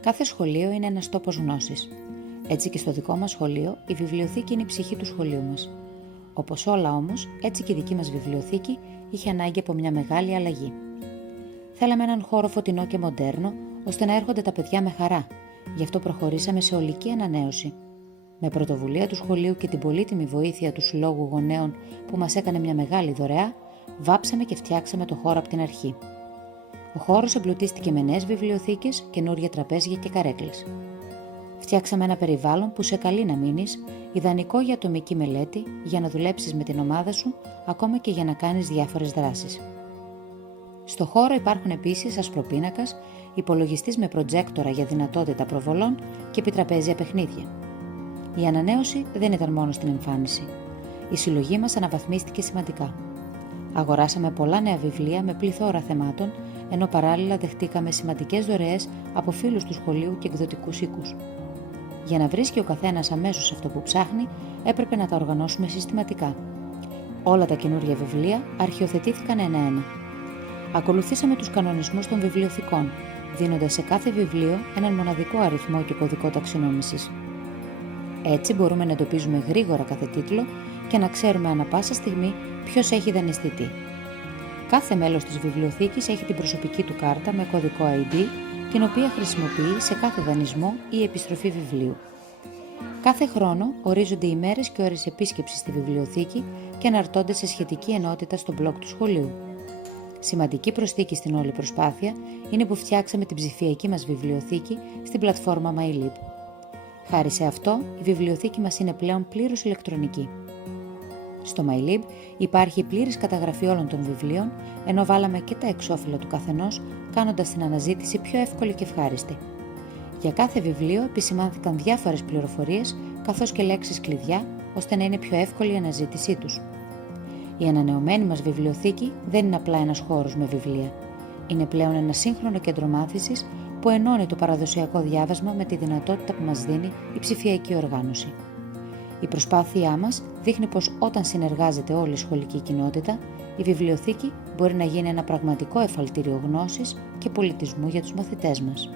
Κάθε σχολείο είναι ένας τόπος γνώσης. Έτσι και στο δικό μας σχολείο, η βιβλιοθήκη είναι η ψυχή του σχολείου μας. Όπως όλα όμως, έτσι και η δική μας βιβλιοθήκη είχε ανάγκη από μια μεγάλη αλλαγή. Θέλαμε έναν χώρο φωτεινό και μοντέρνο, ώστε να έρχονται τα παιδιά με χαρά. Γι' αυτό προχωρήσαμε σε ολική ανανέωση. Με πρωτοβουλία του σχολείου και την πολύτιμη βοήθεια του Συλλόγου Γονέων που μας έκανε μια μεγάλη δωρεά, βάψαμε και φτιάξαμε το χώρο από την αρχή. Ο χώρος εμπλουτίστηκε με νέες βιβλιοθήκες, καινούργια τραπέζια και καρέκλες. Φτιάξαμε ένα περιβάλλον που σε καλεί να μείνεις, ιδανικό για ατομική μελέτη, για να δουλέψεις με την ομάδα σου, ακόμα και για να κάνεις διάφορες δράσεις. Στο χώρο υπάρχουν επίσης ασπροπίνακας, υπολογιστής με προτζέκτορα για δυνατότητα προβολών και επιτραπέζια παιχνίδια. Η ανανέωση δεν ήταν μόνο στην εμφάνιση. Η συλλογή μας αναβαθμίστηκε σημαντικά. Αγοράσαμε πολλά νέα βιβλία με πληθώρα θεμάτων, ενώ παράλληλα δεχτήκαμε σημαντικές δωρεές από φίλους του σχολείου και εκδοτικούς οίκους. Για να βρίσκει ο καθένας αμέσως αυτό που ψάχνει, έπρεπε να τα οργανώσουμε συστηματικά. Όλα τα καινούργια βιβλία αρχιοθετήθηκαν ένα-ένα. Ακολουθήσαμε τους κανονισμούς των βιβλιοθηκών, δίνοντας σε κάθε βιβλίο έναν μοναδικό αριθμό και κωδικό ταξινόμησης. Έτσι μπορούμε να εντοπίζουμε γρήγορα κάθε τίτλο και να ξέρουμε ανά πάσα στιγμή ποιος έχει δανειστεί. Κάθε μέλος της βιβλιοθήκης έχει την προσωπική του κάρτα με κωδικό ID, την οποία χρησιμοποιεί σε κάθε δανεισμό ή επιστροφή βιβλίου. Κάθε χρόνο ορίζονται οι μέρες και ώρες επίσκεψης στη βιβλιοθήκη και αναρτώνται σε σχετική ενότητα στο blog του σχολείου. Σημαντική προσθήκη στην όλη προσπάθεια είναι που φτιάξαμε την ψηφιακή μας βιβλιοθήκη στην πλατφόρμα MyLib. Χάρη σε αυτό, η βιβλιοθήκη μας είναι πλέον πλήρως ηλεκτρονική. Στο MyLib υπάρχει πλήρης καταγραφή όλων των βιβλίων, ενώ βάλαμε και τα εξώφυλλα του καθενός, κάνοντας την αναζήτηση πιο εύκολη και ευχάριστη. Για κάθε βιβλίο επισημάνθηκαν διάφορες πληροφορίες, καθώς και λέξεις κλειδιά, ώστε να είναι πιο εύκολη η αναζήτησή τους. Η ανανεωμένη μας βιβλιοθήκη δεν είναι απλά ένας χώρος με βιβλία. Είναι πλέον ένα σύγχρονο κέντρο μάθησης που ενώνει το παραδοσιακό διάβασμα με τη δυνατότητα που μας δίνει η ψηφιακή οργάνωση. Η προσπάθειά μας δείχνει πως όταν συνεργάζεται όλη η σχολική κοινότητα, η βιβλιοθήκη μπορεί να γίνει ένα πραγματικό εφαλτήριο γνώσης και πολιτισμού για τους μαθητές μας.